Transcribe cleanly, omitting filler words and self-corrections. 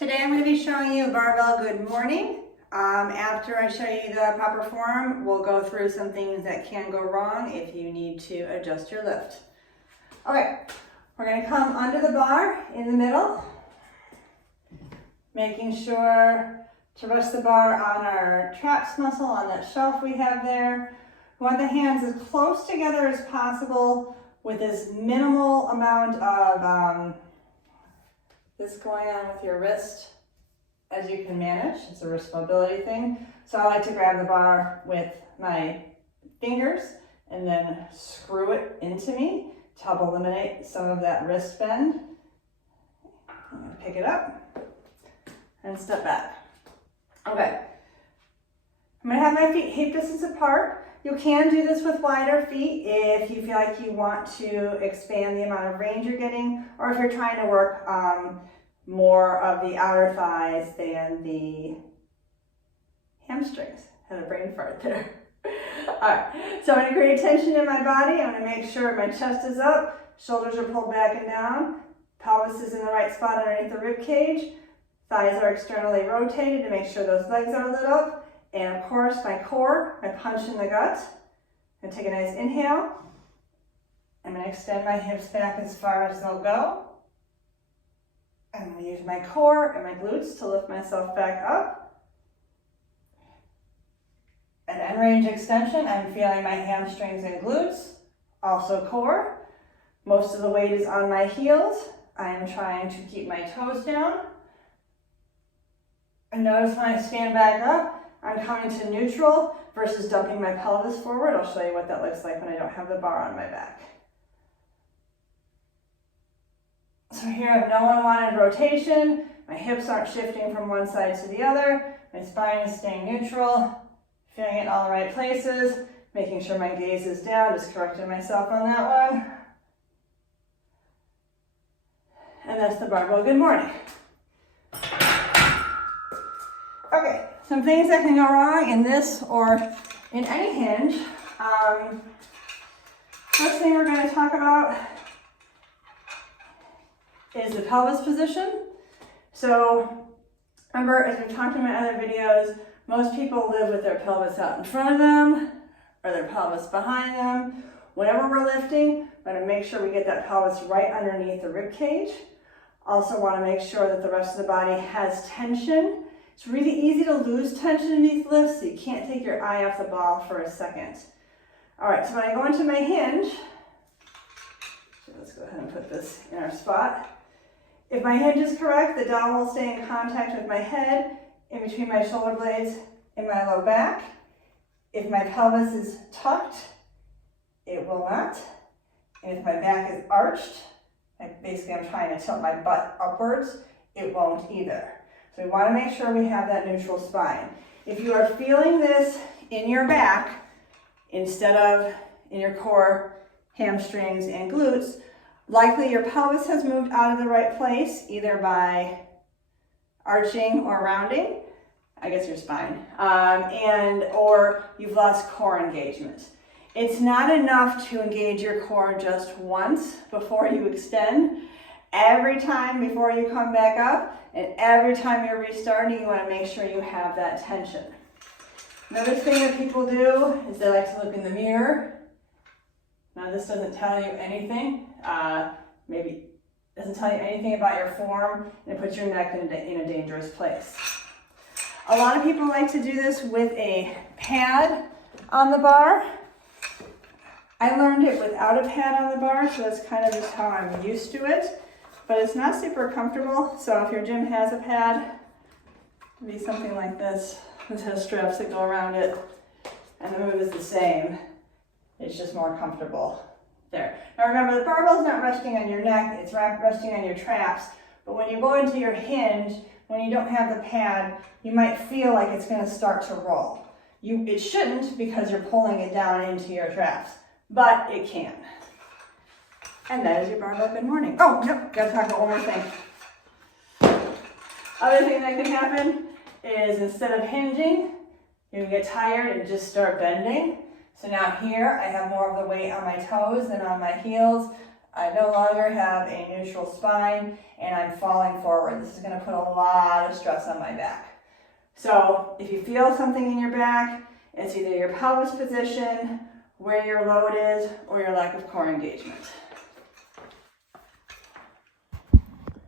Today I'm going to be showing you barbell good morning. After I show you the proper form, we'll go through some things that can go wrong if you need to adjust your lift. Okay, we're going to come under the bar in the middle, making sure to rest the bar on our traps muscle on that shelf we have there. We want the hands as close together as possible with as minimal amount of this going on with your wrist as you can manage. It's a wrist mobility thing. So I like to grab the bar with my fingers and then screw it into me to help eliminate some of that wrist bend. I'm gonna pick it up and step back. Okay, I'm gonna have my feet hip distance apart. You can do this with wider feet if you feel like you want to expand the amount of range you're getting, or if you're trying to work more of the outer thighs than the hamstrings. Had a brain fart there. All right, so I'm gonna create tension in my body. I'm gonna make sure my chest is up, shoulders are pulled back and down, pelvis is in the right spot underneath the rib cage, thighs are externally rotated to make sure those legs are lit up, and of course my core, my punch in the gut. I'm gonna take a nice inhale. I'm gonna extend my hips back as far as they'll go. I'm going to use my core and my glutes to lift myself back up. At end range extension, I'm feeling my hamstrings and glutes, also core. Most of the weight is on my heels. I am trying to keep my toes down. And notice when I stand back up, I'm coming to neutral versus dumping my pelvis forward. I'll show you what that looks like when I don't have the bar on my back. So here I have no unwanted rotation, my hips aren't shifting from one side to the other, my spine is staying neutral, feeling it in all the right places, making sure my gaze is down, just correcting myself on that one. And that's the barbell good morning. Okay, some things that can go wrong in this or in any hinge. First thing we're going to talk about is the pelvis position. So remember, as we've talked in my other videos, most people live with their pelvis out in front of them or their pelvis behind them. Whenever we're lifting, we're going to make sure we get that pelvis right underneath the rib cage. Also want to make sure that the rest of the body has tension. It's really easy to lose tension in these lifts, so you can't take your eye off the ball for a second. All right, so when I go into my hinge, so let's go ahead and put this in our spot. If my hinge is correct, the dowel will stay in contact with my head, in between my shoulder blades and my low back. If my pelvis is tucked, it will not. And if my back is arched, basically I'm trying to tilt my butt upwards, it won't either. So we want to make sure we have that neutral spine. If you are feeling this in your back instead of in your core, hamstrings, and glutes, likely your pelvis has moved out of the right place, either by arching or rounding, I guess your spine, or you've lost core engagement. It's not enough to engage your core just once before you extend. Every time before you come back up, and every time you're restarting, you want to make sure you have that tension. Another thing that people do is they like to look in the mirror. Now this doesn't tell you anything, maybe doesn't tell you anything about your form, and it puts your neck in a dangerous place. A lot of people like to do this with a pad on the bar. I learned it without a pad on the bar, so that's kind of just how I'm used to it, but it's not super comfortable. So if your gym has a pad, it'd be something like this. This has straps that go around it, and the move is the same. It's just more comfortable there. Now remember, the barbell's not resting on your neck, it's resting on your traps. But when you go into your hinge, when you don't have the pad, you might feel like it's going to start to roll. It shouldn't, because you're pulling it down into your traps, but it can. And that is your barbell good morning. Oh, no, gotta talk about one more thing. Other thing that can happen is instead of hinging, you can get tired and just start bending. So now here, I have more of the weight on my toes than on my heels. I no longer have a neutral spine and I'm falling forward. This is going to put a lot of stress on my back. So if you feel something in your back, it's either your pelvis position, where your load is, or your lack of core engagement.